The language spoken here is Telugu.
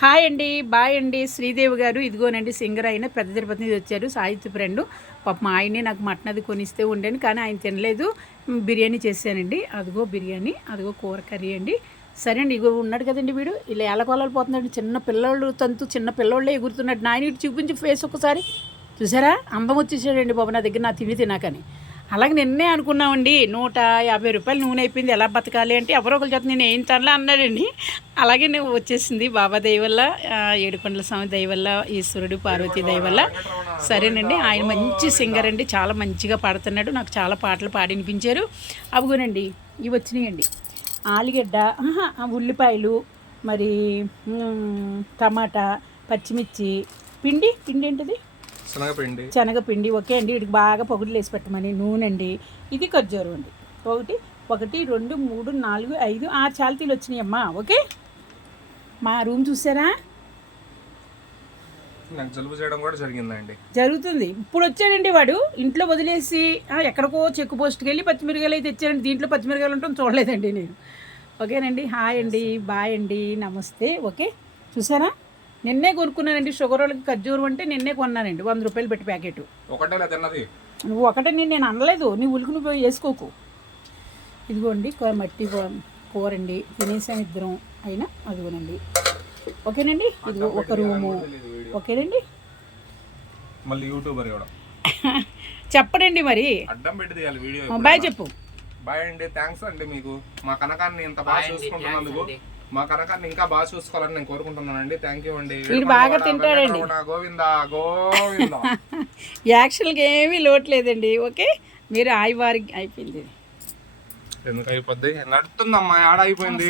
హాయ్ అండి, బాయ్ అండి. శ్రీదేవి గారు ఇదిగోనండి సింగర్ అయిన పెద్ద తిరుపతి నుంచి వచ్చారు. సాహిత్య ఫ్రెండ్ పాప మా ఆయనే నాకు మటన్ అది కొనిస్తే ఉండాను, కానీ ఆయన తినలేదు. బిర్యానీ చేశానండి. అదిగో బిర్యానీ, అదిగో కూర కర్రీ అండి. సరే అండి, ఇగో ఉన్నాడు కదండి వీడు, ఇలా ఏళ్ళకొలాలు పోతున్నాడు. చిన్న పిల్లోళ్ళు చిన్న పిల్లోళ్ళే ఎగురుతున్నాడు. నాయన ఇటు చూపించి ఫేస్ ఒకసారి చూసారా, అందం వచ్చేసాడండి బాబు నా దగ్గర నా తిని తినాకని. అలాగే నిన్నే అనుకున్నామండి, 150 రూపాయలు నూనె అయిపోయింది, ఎలా బతకాలి అంటే ఎవరో ఒకరు చేత నేను ఏం తనలా అన్నాడండి. అలాగే నువ్వు వచ్చేసింది బాబా దయ వల్ల, ఏడుకొండల స్వామి దయ వల్ల, ఈశ్వరుడు పార్వతీ దయ వల్ల. సరేనండి, ఆయన మంచి సింగర్ అండి, చాలా మంచిగా పాడుతున్నాడు. నాకు చాలా పాటలు పాడినిపించారు. అవునండి, ఇవి వచ్చినాయండి. ఆలుగడ్డ, ఉల్లిపాయలు, మరి టమాటా, పచ్చిమిర్చి, పిండి ఏంటిది, శనగపిండి. ఓకే అండి, వీడికి బాగా పొగుడులు వేసి పెట్టమని. నూనె అండి, ఇది ఖర్జూరం అండి. 1 2 3 4 5 6 చాలతీలు వచ్చినాయి అమ్మా. ఓకే, మా రూమ్ చూసారా, నాకు జలుబు చేయడం కూడా జరిగిందండి. జరుగుతుంది. ఇప్పుడు వచ్చాడండి వాడు, ఇంట్లో వదిలేసి ఎక్కడికో చెక్కు పోస్ట్కి వెళ్ళి పచ్చిమిరకాయలు అయితే తెచ్చాడండి. దీంట్లో పచ్చిమిరకాయలు ఉంటుంది చూడలేదండి నేను. ఓకేనండి, హాయ్ అండి, బాయ్ అండి, నమస్తే. ఓకే, చూసారా, నిన్నే కొనుక్కున్నానండి. షుగర్ వాళ్ళకి ఖర్జూరం అంటే నిన్నే కొన్నానండి, 100 రూపాయలు పెట్టి ప్యాకెట్. నువ్వు ఒకటే నేను అనలేదు, నీ ఉలికి నువ్వు వేసుకోకు. ఇదిగోండి మట్టి కూర అండి, తినేసాం ఇద్దరం అయినా. అదిగోనండి, ఓకేనండి. ఇదిగో ఒక రూము. ఓకేనండి, మళ్ళీ యూట్యూబర్ చెప్పడండి మరి, అడ్డం పెట్టి తీయాలి వీడియో. బాయ్ చెప్పు. బాయ్ అండి, థ్యాంక్స్ అండి మీకు. మా కనకాన్ని ఇంత బాగా చూసుకుంటున్నందుకు, మా కనకాన్ని ఇంకా బాగా చూసుకోవాలని నేను కోరుకుంటున్నానండి. థ్యాంక్ యూ అండి. మీరు బాగా తింటాడండి. గోవిందా గోవిందా. యాక్చువల్గా ఏమీ లోటు లేదండి. ఓకే, మీరు వారికి అయిపోయింది. ఎందుకు అయిపోద్ది, నడుతుందమ్మా, ఆడ అయిపోయింది.